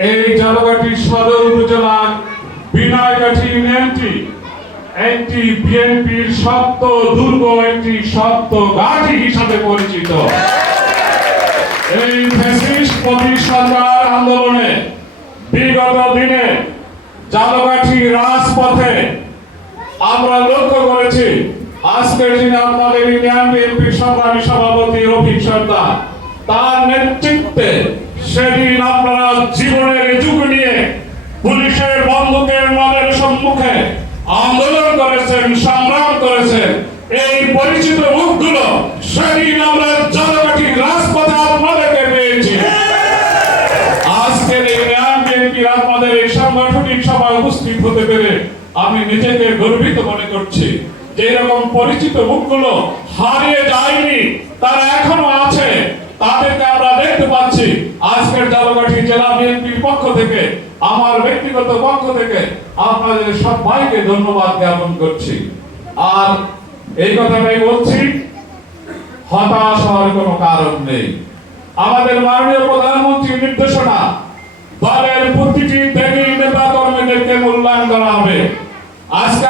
এই ঝালকাঠি সদর উপজেলার বিনয়গাছি ইউনিয়নটি একটি বিএনপির শক্ত দুর্গ, একটি শক্ত ঘাঁটি হিসাবে পরিচিত। এই ফ্যাসিস্ট সরকার আন্দোলনে বিগত দিনে ঝালকাঠি রাজপথে আমরা লক্ষ্য করেছি। আজকের দিনে আপনাদের ইউনিয়ন বিএনপির সংগ্রামী সভাপতি রফিক সর্দার, তার নেতৃত্বে সেদিন আপনারা জীবনের ঝুঁকি নিয়ে পুলিশের বন্দুকের নলের সম্মুখে আন্দোলন করেছেন, সংগ্রাম করেছেন। এই পরিচিত মুখগুলো সেদিন আমরা ঝালকাঠি রাজপথে আপনাদেরকে পেয়েছি। আজকের এই ইউনিয়ন বিএনপির আপনাদের এই সাংগঠনিক সভায় উপস্থিত হতে পেরে আমি নিজেকে গর্বিত মনে করছি। যে এরকম পরিচিত মুখগুলো হারিয়ে যায়নি, তারা এখনো আছে, তাদেরকে আমরা দেখতে পাচ্ছি। আজকের ঝালকাঠি জেলা বিএনপির পক্ষ থেকে, আমার ব্যক্তিগত পক্ষ থেকে আপনাদের সবাইকে ধন্যবাদ জ্ঞাপন করছি। আর এই কথাটাই বলছি, হতাশ হওয়ার কোনো কারণ নেই। আমাদের মাননীয় প্রধানমন্ত্রীর নির্দেশনা, দলের প্রতিটি ত্যাগী নেতা কর্মীদেরকে মূল্যায়ন করা হবে। আজকে